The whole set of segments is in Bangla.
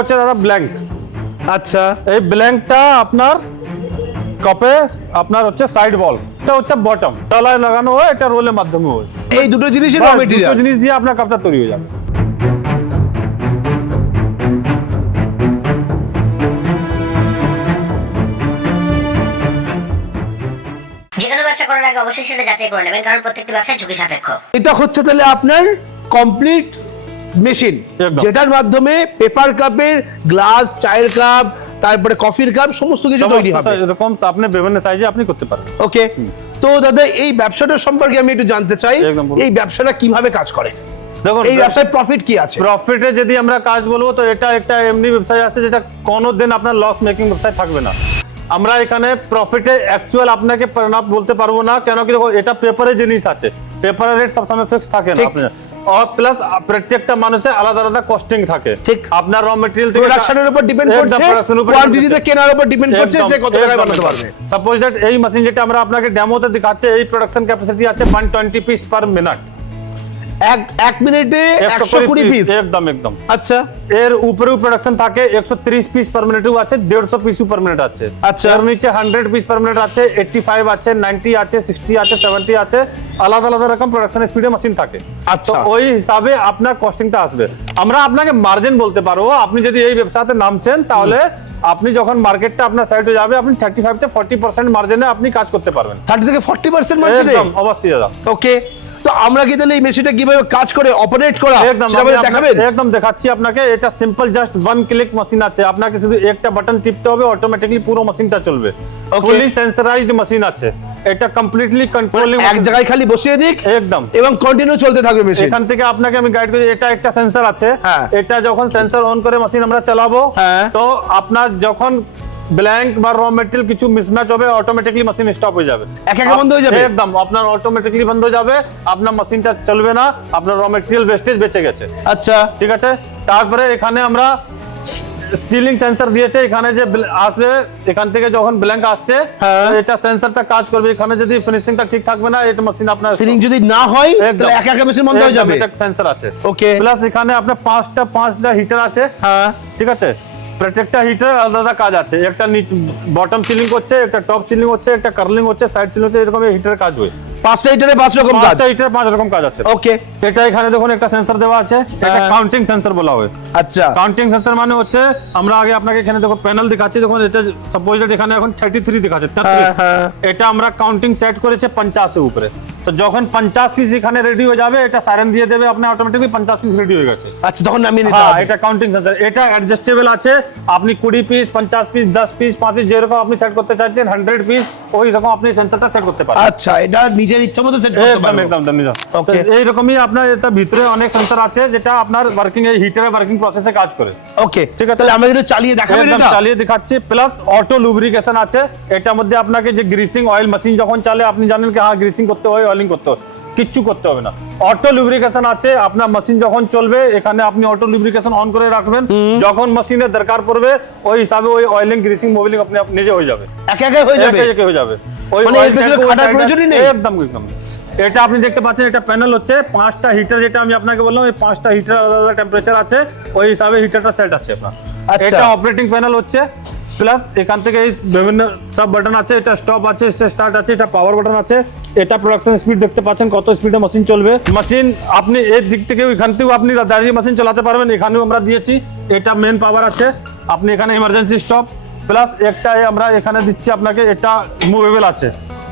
হচ্ছে দাদা ব্ল্যাঙ্ক। আচ্ছা, এই ব্ল্যাঙ্কটা আপনার কাপে আপনার হচ্ছে সাইড বল, এটা হচ্ছে বটম, তলায় লাগানো হয়, এটা রোলের মাধ্যমে হয়। এই দুটো জিনিসই র দুটো মেটেরিয়াল। জিনিস দিয়ে আপনার কাপটা তৈরি হয়ে যাবে। যে কোনো ব্যবসা করার আগে অবশ্যই সেটা যাচাই করে নেবেন, কারণ প্রত্যেকটি ব্যবসা ঝুঁকি সাপেক্ষ। এটা হচ্ছে তাহলে আপনার কমপ্লিট মেশিন, একদম। যেটার মাধ্যমে পেপার কাপের গ্লাস, চায়ের কাপ, তারপরে কফির কাপ সমস্ত কিছু তৈরি হবে। এরকম আপনি বিভিন্ন সাইজে আপনি করতে পারেন। ওকে, তো দাদা এই ব্যবসাটা সম্পর্কে আমি একটু জানতে চাই, একদম বলুন। এই ব্যবসাটা কিভাবে কাজ করে, দেখুন এই ব্যবসায় প্রফিট কি আছে? প্রফিটে যদি আমরা কাজ বলবো তো এটা একটা এমনি ব্যবসায় আছে যেটা কোনোদিন আপনার লস মেকিং ব্যবসায় থাকবে না। আমরা এখানে প্রফিটে অ্যাকচুয়াল আপনাকে পরিমাপ বলতে পারবো না, কেন কি দেখো এটা পেপারে জিনিস আছে, পেপারের রেট সবসময় ফিক্স থাকে না আপনার, আর প্লাস প্রত্যেকটা মানুষের আলাদা আলাদা কস্টিং থাকে। ঠিক। আপনার র মেটেরিয়াল থেকে প্রোডাকশনের উপর ডিপেন্ড করছে, কোয়ান্টিটিতে কেনার উপর ডিপেন্ড করছে যে কত টাকায় বানাতে পারবে। সাপোজ দ্যাট এই মেশিন যেটা আমরা আপনাকে ডেমোতে দেখাচ্ছে, এই প্রোডাকশন ক্যাপাসিটি আছে 120 পিস পার মিনিট। এক মিনিটে 120 পিস? একদম একদম। আচ্ছা, এর উপরেও প্রোডাকশন থাকে 130 পিস পার মিনিটও আছে, 150 পিস পার মিনিট আছে। আচ্ছা। এর নিচে 100 পিস পার মিনিট আছে, 85 আছে, 90 আছে, 60 আছে, 70 আছে, আলাদা আলাদা রকম প্রোডাকশন স্পিডে মেশিন থাকে। আচ্ছা। তো ওই হিসাবে আপনার কস্টিংটা আসবে। আমরা আপনাকে মার্জিন বলতে পারবো, আপনি যদি এই ব্যবসাতে নামছেন তাহলে আপনি যখন মার্কেটটা আপনার সাইডে যাবে, আপনি 35 থেকে 40% মার্জিনে আপনি কাজ করতে পারবেন। 30 থেকে 40% মার্জিনে? একদম অবশ্যই দাদা। ওকে, তো আমরা কি তাহলে এই মেশিনটা কিভাবে কাজ করে অপারেট করা একদম সেটা আমাদের দেখাবেন? একদম দেখাচ্ছি আপনাকে। এটা সিম্পল জাস্ট 1 ক্লিক মেশিন আছে, আপনাকে শুধু একটা বাটন টিপতে হবে, অটোমেটিক্যালি পুরো মেশিনটা চলবে। ফুলি সেন্সরাইজড মেশিন আছে, এটা কমপ্লিটলি কন্ট্রোলিং, এক জায়গায় খালি বসিয়ে দিক একদম, এবং কন্টিনিউ চলতে থাকবে মেশিন। এখান থেকে আপনাকে আমি গাইড করি। এটা একটা সেন্সর আছে, হ্যাঁ। এটা যখন সেন্সর অন করে মেশিন আমরা চালাবো, হ্যাঁ। তো আপনার যখন ব্ল্যাঙ্ক বা র মেটেরিয়াল কিছু মিসম্যাচ হবে, অটোমেটিক্যালি মেশিন স্টপ হয়ে যাবে, একা বন্ধ হয়ে যাবে? একদম, আপনার অটোমেটিক্যালি বন্ধ হয়ে যাবে, আপনার মেশিনটা চলবে না, আপনার র মেটেরিয়াল ওয়েস্টেজ বেঁচে গেছে। আচ্ছা, ঠিক আছে। তারপরে এখানে আমরা সিলিং সেন্সর দিয়েছে, এখানে যে আসবে, এখান থেকে যখন ব্ল্যাঙ্ক আসছে, হ্যাঁ। এটা সেন্সরটা কাজ করবে। এখানে যদি ফিনিশিংটা ঠিক থাকবে না, এটা মেশিন আপনার সিলিং যদি না হয় তাহলে একা মেশিন বন্ধ হয়ে যাবে। এটা সেন্সর আছে। ওকে। প্লাস এখানে আপনার পাঁচটা হিটার আছে। হ্যাঁ। ঠিক আছে। প্রত্যেকটা হিটার আলাদা কাজ আছে, একটা বটম সিলিং করছে, একটা টপ সিলিং হচ্ছে, একটা কার্লিং হচ্ছে, সাইড সিলিং হচ্ছে, এরকম হিটারের কাজ হয়। 5টা হিটারে 5 রকম কাজ? 5টা হিটারে 5 রকম কাজ আছে। ওকে। এটা এখানে দেখুন একটা সেন্সর দেওয়া আছে, এটা কাউন্টিং সেন্সর বলা হয়। আচ্ছা, কাউন্টিং সেন্সর মানে হচ্ছে, আমরা আগে আপনাকে এখানে দেখো প্যানেল দেখাচ্ছি, দেখুন এটা সাপোজ দ্যাট এখানে এখন 33 দেখাচ্ছে, 33। হ্যাঁ। এটা আমরা কাউন্টিং সেট করেছে 50 এর উপরে। তো যখন 50 পিস এখানে রেডি হয়ে যাবে, এটা সাইরেন দিয়ে দেবে, আপনি অটোমেটিক্যালি 50 পিস রেডি হয়ে গেছে। আচ্ছা, তখন নামিয়ে নিতে হ্যাঁ, হবে। এটা কাউন্টিং সেন্সর। এটা অ্যাডজাস্টেবল আছে, আপনি 20 পিস, 50 পিস, 10 পিস, 5 পিস, যেরকম আপনি সেট করতে চাচ্ছেন, 100 পিস, ওই রকম আপনি সেন্সরটা সেট করতে পারেন। আচ্ছা, এটা নিজের ইচ্ছা মতো সেট করতে একদম পারবেন? একদম নিজ। Okay. এইরকমই আপনার এটা ভিতরে অনেক সেন্সর আছে, যেটা আপনার ওয়ার্কিং, এই হিটারের ওয়ার্কিং প্রসেসে কাজ করে। ওকে, ঠিক আছে। তাহলে আমরা একটু চালিয়ে দেখাবেন একদম এটা? চালিয়ে দেখাচ্ছি। প্লাস অটো লুব্রিকেশন আছে, এটার মধ্যে আপনাকে যে গ্রিসিং অয়েল মেশিন যখন চালে, আপনি জানেন কি হ্যাঁ গ্রিসিং করতে হয়, অয়েলিং করতে হয়, কিচ্ছু করতে হবে না। অটো লুব্রিকেশন আছে, আপনার মেশিন যখন চলবে, এখানে আপনি অটো লুব্রিকেশন অন করে রাখবেন, যখন মেশিনের দরকার পড়বে, ওই হিসাবে ওই অয়েলিং, গ্রিসিং, মোবিলিং আপনি নিজে হয়ে যাবে, একা হয়ে যাবে? একে হয়ে যাবে। ওই মানে এর পেছনে খাটার প্রয়োজনই নেই? একদম একদম। এটা আপনি দেখতে পাচ্ছেন, এটা প্যানেল হচ্ছে 5টা হিটার, যেটা আমি আপনাকে বললাম, এই 5টা হিটার আলাদা টেম্পারেচার আছে, ওই হিসাবে হিটারটা সেট আছে আপনার। আচ্ছা। এটা অপারেটিং প্যানেল হচ্ছে। প্লাস এখান থেকে এই বিভিন্ন সব বাটন আছে, এটা স্টপ আছে, স্টার্ট আছে, এটা পাওয়ার বাটন আছে, এটা প্রোডাকশন স্পিড দেখতে পাচ্ছেন, কত স্পিডে মেশিন চলবে। মেশিন আপনি এই দিক থেকে এখান থেকেও আপনি দাঁড়িয়ে মেশিন চালাতে পারবেন, এখানেও আমরা দিয়েছি। এটা মেন পাওয়ার আছে, আপনি এখানে ইমার্জেন্সি স্টপ। প্লাস একটা আমরা এখানে দিচ্ছি আপনাকে, এটা মুভেবল আছে,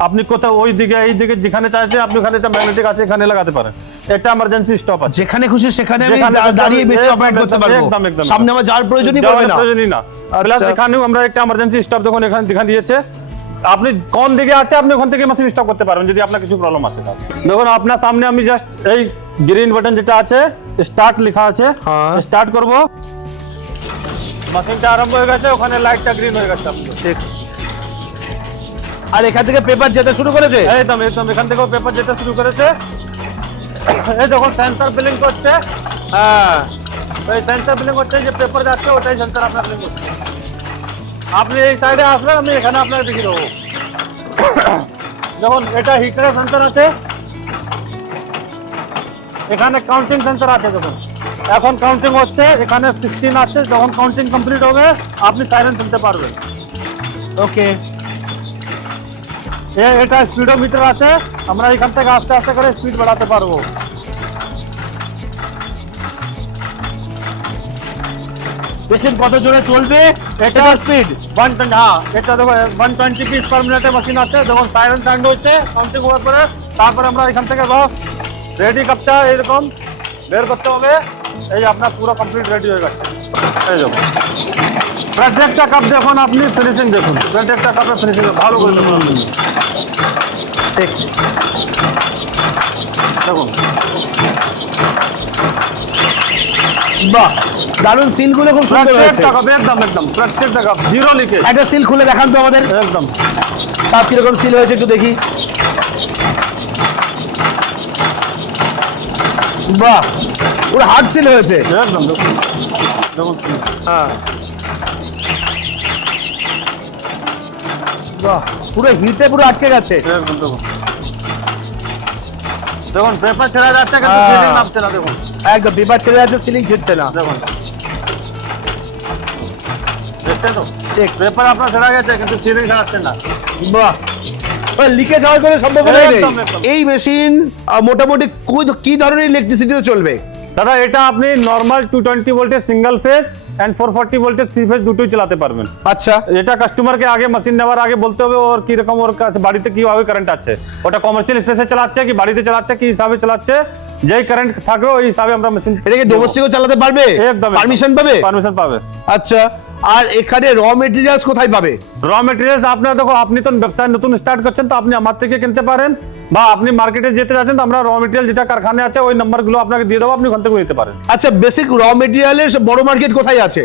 আপনি কোথাও ওই দিকে এই দিকে যেখানে চাইছেন, আপনি ওখানে এটা ম্যাগনেটিক আছে, এখানে লাগাতে পারেন। এটা ইমার্জেন্সি স্টপ আছে, যেখানে খুশি সেখানে আমি যেখানে দাঁড়িয়ে বেশি একদম, অপারেট করতে পারবো। একদম, একদম। সামনে আমার যাওয়ার প্রয়োজনই পড়বে না? প্রয়োজনই না। প্লাস এখানেও আমরা একটা ইমার্জেন্সি স্টপ দেখুন এখানে যেখানে দিয়েছে, আপনি কোন দিকে আছে, আপনি ওখান থেকে মেশিন স্টপ করতে পারবেন যদি আপনার কিছু প্রবলেম আছে। দেখুন আপনার সামনে আমি জাস্ট এই গ্রিন বাটন যেটা আছে, স্টার্ট লেখা আছে, স্টার্ট করব, মেশিনটা আরম্ভ হয়ে গেছে, ওখানে লাইটটা গ্রিন হয়ে গেছে। ঠিক। আর এখান থেকে পেপার যেতে শুরু করেছে? একদম একদম, এখান থেকেও পেপার যেতে শুরু করেছে। এই যখন সেন্সর বিলিং করছে, হ্যাঁ, ওই সেন্সর বিলিং করছে, যে পেপার যাচ্ছে ওটাই সেন্সর আপনার বিলিং করছে। আপনি এই সাইডে আসবেন, আমি এখানে আপনাকে দেখিয়ে দেবো। যখন এটা হিটারের সেন্সর আছে, এখানে কাউন্টিং সেন্সর আছে, দেখুন এখন কাউন্টিং হচ্ছে, এখানে 16 আছে, যখন কাউন্টিং কমপ্লিট হবে আপনি সাইরেন তুলতে পারবেন। ওকে, এটা স্পিডোমিটার আছে, আমরা এখান থেকে আস্তে আস্তে করে স্পিড বাড়াতে পারবো। মেশিন কত জোরে চলবে এটা স্পিড 120, হ্যাঁ এটা দেখো 120 পিস পার মিনিটে মেশিন আছে। যখন সাইরেন সাউন্ড হচ্ছে কাউন্টিং হওয়ার পরে তারপরে আমরা এখান থেকে বাস রেডি কাপটা এরকম বের করতে হবে। এই আপনার পুরো কমপ্লিট রেডি হয়ে গেছে। এই দেখুন প্রত্যেকটা কাপ দেখুন, আপনি ফিনিশিং দেখুন, প্রত্যেকটা কাপের ফিনিশিং ভালো করে দেখুন আপনি। ঠিক। দেখুন বাহ, দারুণ সিল গুলো খুব সুন্দর হয়েছে। প্রত্যেকটা কাপ একদম একদম প্রত্যেকটা কাপ জিরো লিকেজ। একটা সিল খুলে দেখান তো আমাদের, একদম তার কিরকম সিল হয়েছে একটু দেখি। বাহ, পুরো হার্ড সিল হয়েছে। একদম দেখুন দেখুন হ্যাঁ, বাহ, পুরো হিটে পুরো আটকে গেছে। একদম দেখুন দেখুন পেপার ছেড়া যাচ্ছে কিন্তু হ্যাঁ। ফিটিং নামছে না। দেখুন একদম পেপার ছেড়ে যাচ্ছে, সিলিং ছিটছে না। দেখুন দেখছেন তো, ঠিক। পেপার আপনার ছেড়া গেছে কিন্তু ফিটিং ছাড়াচ্ছে না। বাহ, লিকেজ হওয়ার কোনো সম্ভাবনা নেই। একদম, একদম। এই মেশিন মোটামুটি কি ধরনের ইলেকট্রিসিটিতে চলবে? দাদা এটা আপনি নর্মাল 220 ভোল্টের সিঙ্গেল ফেজ এন্ড 440 ভোল্টের 3 ফেজ দুটোই চালাতে পারবেন। আচ্ছা, এটা কাস্টমারকে আগে মেশিন নেওয়ার আগে বলতে হবে ওর কি রকম ওর কাছে বাড়িতে কিভাবে কারেন্ট আছে, ওটা কমার্শিয়াল স্পেসে চালাচ্ছে কি বাড়িতে চালাচ্ছে কি হিসাবে চালাচ্ছে, যেই কারেন্ট থাকবে ওই হিসাবে আমরা মেশিন এটাকে ডোমেস্টিকও চালাতে পারবে? একদম পারমিশন পাবে? পারমিশন পাবে। আচ্ছা, আর এখানে র মেটেরিয়ালস কোথায় পাবে? র মেটেরিয়ালস আপনার দেখো, আপনি তো ব্যবসায় নতুন স্টার্ট করছেন তো আপনি আমার থেকে কিনতে পারেন, বা আপনি মার্কেটে যেতে যাচ্ছেন তো আমরা র মেটেরিয়াল যেটা কারখানায় আছে ওই নাম্বারগুলো আপনাকে দিয়ে দেবো, আপনি ওখান থেকে নিতে পারেন। আচ্ছা, বেসিক র মেটেরিয়ালের বড় মার্কেট কোথায় আছে?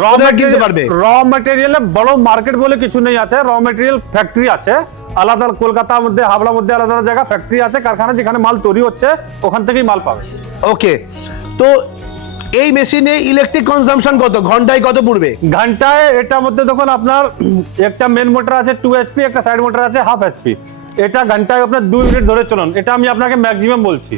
র কোথায় কিনতে পারবে? র মেটেরিয়ালে বড় মার্কেট বলে কিছু নেই আছে, র মেটেরিয়াল ফ্যাক্টরি আছে আলাদা, কলকাতার মধ্যে হাবড়ার মধ্যে আলাদা আলাদা জায়গা ফ্যাক্টরি আছে, কারখানা যেখানে মাল তৈরি হচ্ছে ওখান থেকেই মাল পাবে। ওকে, তো এই মেশিনে ইলেকট্রিক কনজাম্পশন কত, ঘন্টায় কত পড়বে? ঘন্টায় এটার মধ্যে দেখুন আপনার একটা মেন মোটর আছে 2 HP, একটা সাইড মোটর আছে 1/2 HP। এটা ঘন্টায় আপনার 2 মিনিট ধরে চলুন, এটা আমি আপনাকে ম্যাক্সিমাম বলছি।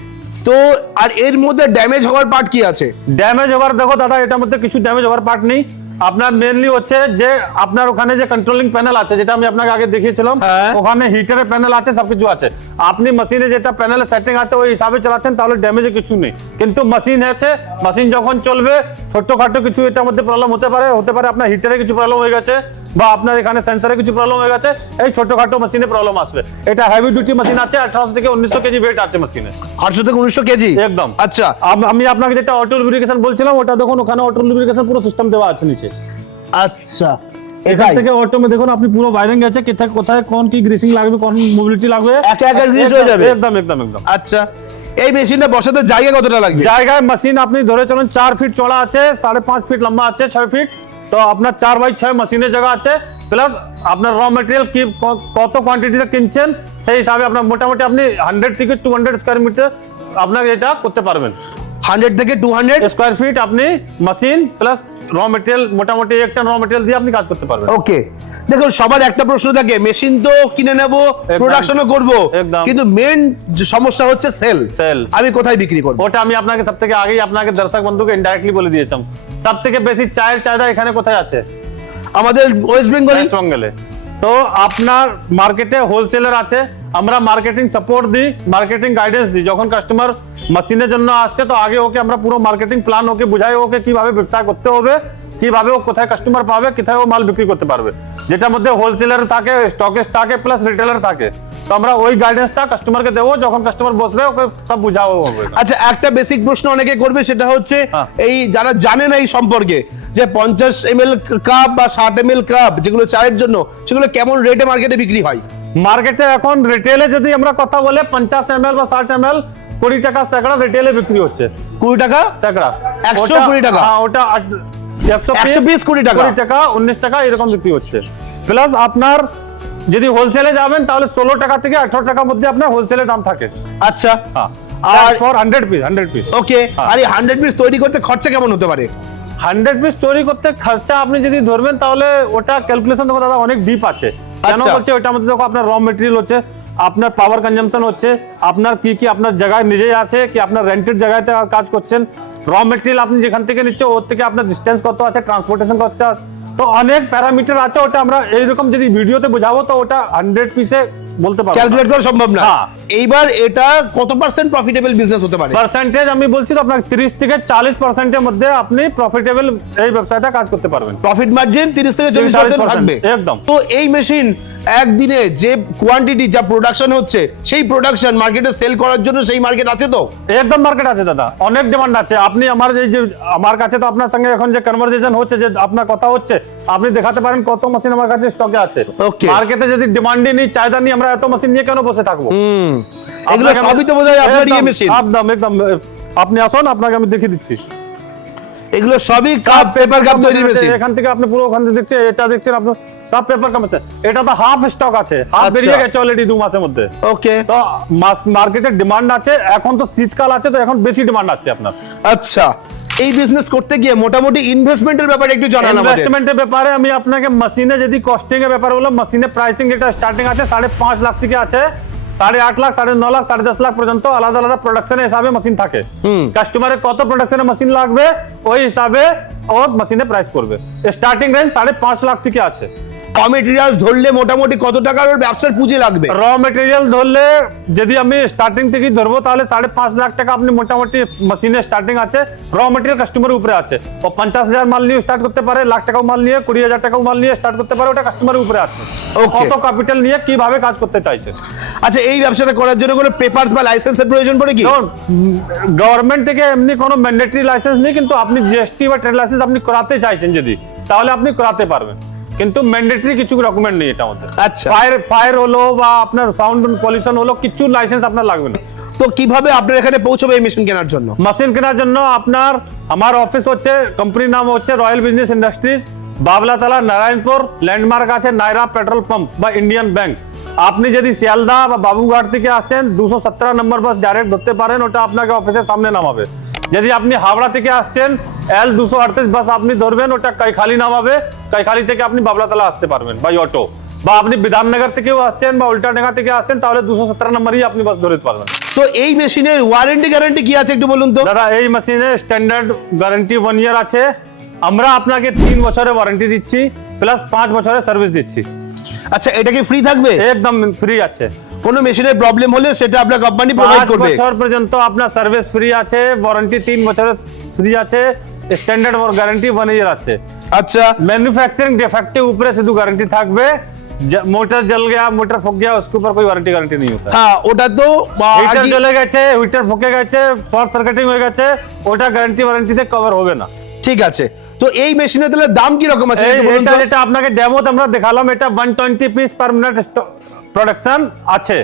তো আর এর মধ্যে ড্যামেজ হওয়ার পার্ট কি আছে? ড্যামেজ হওয়ার দেখো দাদা এটার মধ্যে কিছু ড্যামেজ হওয়ার পার্ট নেই। আপনার মেনলি হচ্ছে যে আপনার ওখানে যে কন্ট্রোলিং প্যানেল আছে যেটা আমি আপনাকে আগে দেখিয়েছিলাম, হ্যাঁ। ওখানে হিটারের প্যানেল আছে, সবকিছু আছে। আপনি মেশিনে যেটা প্যানেলের সেটিং আছে ওই হিসাবে চালাচ্ছেন তাহলে ড্যামেজে কিছু নেই, কিন্তু মেশিন আছে, মেশিন যখন চলবে ছোটখাটো কিছু এটার মধ্যে প্রবলেম হতে পারে আপনার হিটারে কিছু প্রবলেম হয়ে গেছে বা আপনার এখানে সেন্সরে কিছু প্রবলেম হয়ে গেছে, এই ছোটখাটো মেশিনে প্রবলেম আসবে। এটা হেভি ডিউটি মেশিন আছে, 1800 থেকে 1900 কেজি ওয়েট আছে মেশিনে। 800 থেকে 1900 কেজি? একদম। আচ্ছা, আমি আপনাকে যেটা অটো লুব্রিকেশন বলছিলাম ওটা দেখুন, ওখানে অটো লুব্রিকেশন পুরো সিস্টেম দেওয়া আছে নিচে। আচ্ছা, এখান থেকে অটো মে দেখুন আপনি পুরো ওয়্যারিং আছে, কোথায় কোথায় কোন কি গ্রিসিং লাগবে, কোন মোবিলিটি লাগবে, একে একে গ্রিস হয়ে যাবে? একদম একদম একদম। আচ্ছা, এই মেশিনটা বসাতে জায়গা কতটা লাগবে? জায়গায় মেশিন আপনি ধরে চলুন 4 ফিট চড়া আছে, 5.5 ফিট লম্বা আছে, 6 ফিট, তো আপনার 4x6 মেশিনের জায়গা আছে, প্লাস আপনার র মেটেরিয়াল কি কত কোয়ান্টিটিতে কিনছেন সেই হিসাবে আপনার মোটামুটি আপনি 100 থেকে 200 স্কয়ার মিটার আপনাকে এটা করতে পারবেন। 100 থেকে 200 স্কয়ার ফিট আপনি মেশিন প্লাস র মেটেরিয়াল মোটামুটি একটা র মেটেরিয়াল দিয়ে আপনি কাজ করতে পারবেন। ওকে, দেখুন সবার একটা প্রশ্ন থাকে, মেশিন তো কিনে নেব, প্রোডাকশনও করব, একদম। কিন্তু মেন সমস্যা হচ্ছে সেল। Sell। আমি কোথায় বিক্রি করব? ওটা আমি আপনাকে সব থেকে আগেই আপনাকে দর্শক বন্ধুকে ইনডাইরেক্টলি বলে দিয়েছিলাম, সব থেকে বেশি চায়ের চাহিদা এখানে কোথায় আছে? আমাদের ওয়েস্ট বেঙ্গলে। ওয়েস্ট বেঙ্গলে। তো আপনার মার্কেটে হোলসেলার আছে, আমরা মার্কেটিং সাপোর্ট দিই, মার্কেটিং গাইডেন্স দিই। যখন কাস্টমার মেশিনের জন্য আসছে তো আগে ওকে আমরা পুরো মার্কেটিং প্ল্যান ওকে বুঝাই, ওকে কিভাবে ব্যবসা করতে হবে, কিভাবে ও কোথায় কাস্টমার পাবে, কোথায় ও মাল বিক্রি করতে পারবে, যেটার মধ্যে হোলসেলার থাকে, স্টকেস্ট থাকে, প্লাস রিটেলার থাকে। তো আমরা ওই গাইডেন্সটা কাস্টমারকে দেবো, যখন কাস্টমার বসবে ওকে সব বুঝাও হবে। আচ্ছা, একটা বেসিক প্রশ্ন অনেকে করবে, সেটা হচ্ছে হ্যাঁ। এই যারা জানে না এই সম্পর্কে, যে 50 ml কাপ বা 60 ml কাপ যেগুলো চায়ের জন্য, সেগুলো কেমন রেটে মার্কেটে বিক্রি হয়? মার্কেটে এখন রিটেলে যদি আমরা কথা বলে 50 ml বা 60 ml 20 টাকা সেকড়া রিটেলে বিক্রি হচ্ছে। 20 টাকা সেকড়া 120 টাকা? হ্যাঁ, ওটা 100 পিস 20 টাকা? 20 টাকা 19 টাকা এরকম বিক্রি হচ্ছে। প্লাস আপনার যদি হোলসেলে যাবেন তাহলে 16 টাকা থেকে 18 টাকার মধ্যে আপনার হোলসেলের দাম থাকে। আচ্ছা, হ্যাঁ, আর আর ফর 100 পিস। ওকে, হ্যাঁ। আর এই 100 পিস তৈরি করতে খরচা কেমন হতে পারে? 100 পিস তৈরি করতে খরচা আপনি যদি ধরবেন তাহলে ওটা ক্যালকুলেশন দেখো দাদা অনেক ডিপ আছে। কেন আচ্ছা। বলছে ওটার মধ্যে দেখো আপনার র মেটেরিয়াল হচ্ছে, আপনার পাওয়ার কনজাম্পশন হচ্ছে, আপনার কি আপনার জায়গায় নিজেই আছে কি আপনার রেন্টেড জায়গাতে কাজ করছেন, র মেটেরিয়াল আপনি যেখান থেকে নিচ্ছে ওর থেকে আপনার ডিস্টেন্স কত আছে, ট্রান্সপোর্টেশন খরচা আছে, তো অনেক প্যারামিটার আছে। ওটা আমরা এইরকম যদি ভিডিওতে বোঝাবো তো ওটা 100 পিসে বলতে পারবো, ক্যালকুলেট করা সম্ভব না। হ্যাঁ। এইবার এটা কত পার্সেন্ট প্রফিটেবল বিজনেস হতে পারে? পার্সেন্টেজ আমি বলছি তো আপনার 30 থেকে 40% মধ্যে আপনি প্রফিটেবল এই ব্যবসাটা কাজ করতে পারবেন। প্রফিট মার্জিন 30 থেকে 40% থাকবে একদম। তো এই মেশিন একদিনে যে কোয়ান্টিটি যা প্রোডাকশন হচ্ছে সেই প্রোডাকশন মার্কেটে সেল করার জন্য সেই মার্কেট আছে তো? একদম মার্কেট আছে দাদা, অনেক ডিমান্ড আছে। আপনি আমার এই যে আমার কাছে তো আপনার সঙ্গে এখন যে কনভারসেশন হচ্ছে, যে আপনার কথা হচ্ছে, আপনি দেখাতে পারেন কত মেশিন আমার কাছে স্টকে আছে। Okay. মার্কেটে যদি ডিমান্ডই নেই, চাহিদা নেই, আমরা এত মেশিন নিয়ে কেন বসে থাকবো? এগুলো আপনাকে সবই তো বোধহয় আপনার একদম, এই মেশিন। একদম একদম। আপনি আসুন, আপনাকে আমি দেখিয়ে দিচ্ছি। এগুলো সবই কাপ, পেপার কাপ তৈরির মেশিন। এখান থেকে আপনি পুরো ওখান থেকে দেখছেন, এটা দেখছেন আপনি সব পেপার কাপ আছে। এটা তো হাফ স্টক আছে, হাফ আচ্ছা। বেরিয়ে গেছে অলরেডি 2 মাসের মধ্যে। ওকে, তো মার্কেটে ডিমান্ড আছে, এখন তো শীতকাল আছে, তো এখন বেশি ডিমান্ড আছে আপনার। আচ্ছা। এই বিজনেস করতে গিয়ে মোটামুটি ইনভেস্টমেন্টের ব্যাপারে একটু জানান আমাদের। ইনভেস্টমেন্টের ব্যাপারে আমি আপনাকে মেশিনে যদি কস্টিং এর ব্যাপারে বললাম, মেশিনের প্রাইসিং যেটা স্টার্টিং আছে 5.5 লাখ থেকে আছে 8.5 লাখ, 9.5 লাখ, 10.5 লাখ পর্যন্ত আলাদা আলাদা প্রোডাকশনের হিসাবে মেশিন থাকে। কাস্টমারের কত প্রোডাকশনের মেশিন লাগবে ওই হিসাবে ও মেশিনের প্রাইস করবে। স্টার্টিং রেঞ্জ 5.5 লাখ থেকে আছে। র মেটেরিয়ালস ধরলে মোটামুটি কত টাকার ওর ব্যবসার পুঁজি লাগবে? র মেটেরিয়াল ধরলে যদি আমি স্টার্টিং থেকে ধরবো তাহলে 5.5 লাখ টাকা আপনি মোটামুটি মেশিনের স্টার্টিং আছে। র মেটেরিয়াল কাস্টমারের উপরে আছে, ও 50,000 মাল নিয়ে স্টার্ট করতে পারে, লাখ টাকাও মাল নিয়ে, 20,000 টাকাও মাল নিয়ে স্টার্ট করতে পারে, ওটা কাস্টমারের উপরে আছে। Okay. কত ক্যাপিটাল নিয়ে কিভাবে কাজ করতে চাইছে। আচ্ছা, এই ব্যবসাটা করার জন্য কোনো পেপারস বা লাইসেন্সের প্রয়োজন পড়ে কি? গভর্নমেন্ট থেকে এমনি কোনো ম্যান্ডেটরি লাইসেন্স নেই, কিন্তু আপনি জিএসটি বা ট্রেড লাইসেন্স আপনি করাতে চাইছেন যদি, তাহলে আপনি করাতে পারবেন, কিন্তু ম্যান্ডেটরি কিছু ডকুমেন্ট নেই এটা মধ্যে। আচ্ছা। ফায়ার হলো বা আপনার সাউন্ড পলিউশন হলো, কিছু লাইসেন্স আপনার লাগবে না। তো কিভাবে আপনার এখানে পৌঁছবে এই মেশিন কেনার জন্য? মেশিন কেনার জন্য আপনার আমার অফিস হচ্ছে, কোম্পানির নাম হচ্ছে royal business industries, Bablatala, Narayanpur. Landmark আছে নাইরা পেট্রোল পাম্প বা ইন্ডিয়ান ব্যাংক। আপনি যদি শিয়ালদা বা বাবুঘাট থেকে আসছেন 217 নম্বর বাস ডাইরেক্ট ধরতে পারেন, ওটা আপনাকে অফিসের সামনে নামাবে। যদি আপনি হাওড়া থেকে আসছেন L238 বাস আপনি ধরবেন, ওটা কাইখালি নামাবে। কাইখালি থেকে আপনি বাবলাতলা আসতে পারবেন বাই অটো। বা আপনি বিধাননগর থেকেও আসছেন বা উল্টাডাঙ্গা থেকে আসছেন, তাহলে 217 নম্বরই আপনি বাস ধরতে পারবেন। তো এই মেশিনের ওয়ারেন্টি গ্যারান্টি কি আছে একটু বলুন তো? দাদা, এই মেশিনের স্ট্যান্ডার্ড গ্যারান্টি 1 ইয়ার আছে। আমরা আপনাকে 3 বছরের ওয়ারেন্টি দিচ্ছি, প্লাস 5 বছরের সার্ভিস দিচ্ছি। আচ্ছা, এটা কি ফ্রি থাকবে? একদম ফ্রি আছে। কোনো মেশিনের প্রবলেম হলে সেটা আপনার কোম্পানি প্রোভাইড 5 করবে? বছর পর্যন্ত আপনার সার্ভিস ফ্রি আছে, ওয়ারেন্টি 3 বছরের ফ্রি আছে, স্ট্যান্ডার্ড গ্যারান্টি 1 ইয়ার আছে। আচ্ছা, मैन्युफैक्चरिंग डिफेक्ट के ऊपर से गारंटी থাকবে। मोटर जल गया, मोटर फूक गया, उसके ऊपर कोई वारंटी गारंटी नहीं होता। হ্যাঁ, ওটা তো হিটার জ্বলে গেছে, হিটার ফুকে গেছে, শর্ট সার্কিটিং হয়ে গেছে, ওটা গ্যারান্টি ওয়ারেন্টিতে কভার হবে না। ঠিক আছে। তো এই মেশিনের তাহলে দাম কি রকম আছে একটু বলুন তো? এটা আপনাকে ডেমোতে আমরা দেখালাম, এটা 120 পিস পার মিনিট প্রোডাকশন আছে।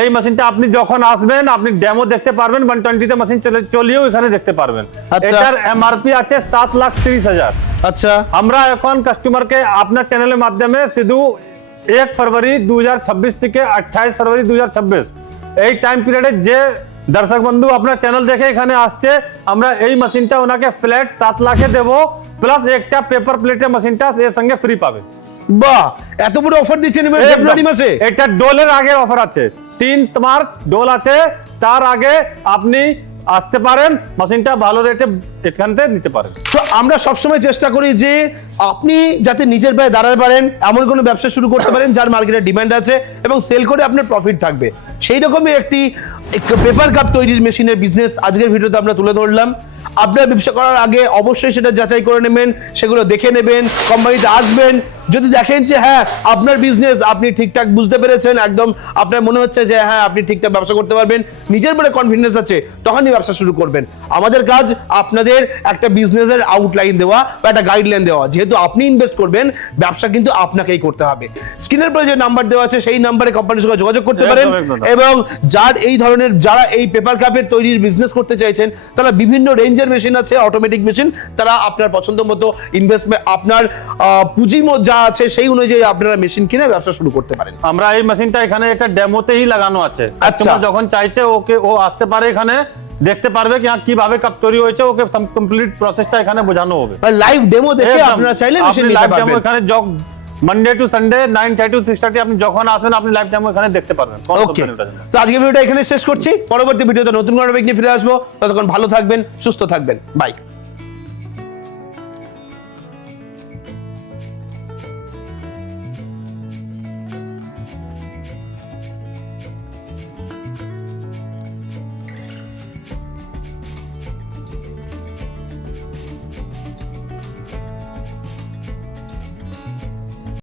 এই মেশিনটা আপনি যখন আসবেন আপনি ডেমো দেখতে পারবেন, 120 তে মেশিন চলিয়েও এখানে দেখতে পারবেন। আচ্ছা। এটার এমআরপি আছে 7,30,000। আচ্ছা, আমরা এখন কাস্টমারকে আপনার চ্যানেলের মাধ্যমে শুধু 1 ফেব্রুয়ারি 2026 থেকে 28 ফেব্রুয়ারি 2026 এই টাইম পিরিয়ডে যে দর্শক বন্ধু আপনার চ্যানেল দেখে এখানে আসছে, আমরা এই মেশিনটা ওনাকে ফ্ল্যাট 7 লাখে দেবো, প্লাস একটা পেপার প্লেটের মেশিনটা এর সঙ্গে ফ্রি পাবে। বাহ, এত বড় অফার দিচ্ছেন এবার ফেব্রুয়ারি মাসে? এটা ডোলের আগে অফার আছে, 3 মার্চ ডোল আছে, তার আগে আপনি আসতে পারেন, মেশিনটা ভালো রেটে এখান থেকে নিতে পারেন। তো আমরা সবসময় চেষ্টা করি যে আপনি যাতে নিজের পায়ে দাঁড়াতে পারেন, এমন কোনো ব্যবসা শুরু করতে পারেন যার মার্কেটে ডিমান্ড আছে এবং সেল করে আপনার প্রফিট থাকবে। সেই রকমই একটি পেপার কাপ তৈরির মেশিনের বিজনেস আজকের ভিডিওতে আমরা তুলে ধরলাম। আপনার ব্যবসা করার আগে অবশ্যই সেটা যাচাই করে নেবেন, সেগুলো দেখে নেবেন, কোম্পানিতে আসবেন। যদি দেখেন যে হ্যাঁ আপনার বিজনেস আপনি ঠিকঠাক বুঝতে পেরেছেন, একদম আপনার মনে হচ্ছে যে হ্যাঁ আপনি ঠিকঠাক ব্যবসা করতে পারবেন, নিজের মনে কনফিডেন্স আছে, তখনই ব্যবসা শুরু করবেন। আমাদের কাজ আপনাদের একটা বিজনেসের আউটলাইন দেওয়া বা একটা গাইডলাইন দেওয়া। যেহেতু আপনি ইনভেস্ট করবেন, ব্যবসা কিন্তু আপনাকেই করতে হবে। স্ক্রিনের পরে যে নাম্বার দেওয়া আছে সেই নাম্বারে কোম্পানির সঙ্গে যোগাযোগ করতে পারেন। এবং যারা এই পেপার কাপের তৈরির বিজনেস করতে চাইছেন, তারা বিভিন্ন রেঞ্জের মেশিন আছে, অটোমেটিক মেশিন, তারা আপনার পছন্দ মতো ইনভেস্টমেন্ট, আপনার পুঁজি যা আছে সেই অনুযায়ী আপনারা মেশিন কিনে ব্যবসা শুরু করতে পারেন। আমরা এই মেশিনটা এখানে একটা ডেমোতেই লাগানো আছে। আচ্ছা। যখন চাইছে ও আসতে পারে, এখানে দেখতে পারবে কি কিভাবে কাপ তৈরি হয়েছে, ওকে কমপ্লিট প্রসেসটা এখানে বোঝানো হবে। লাইভ ডেমো দেখে আপনারা চাইলে মেশিন নিতে পারবেন। এখানে মানডে টু সানডে 9:30 টু 6:30 আপনি যখন আসবেন আপনি লাইভ টাইম এখানে দেখতে পারবেন কোন ওকে, কোম্পানিটা জন্য। তো আজকে ভিডিওটা এখানে শেষ করছি। পরবর্তী ভিডিওতে নতুন কোনো টপিক নিয়ে ফিরে আসবো। ততক্ষণ ভালো থাকবেন, সুস্থ থাকবেন, বাই।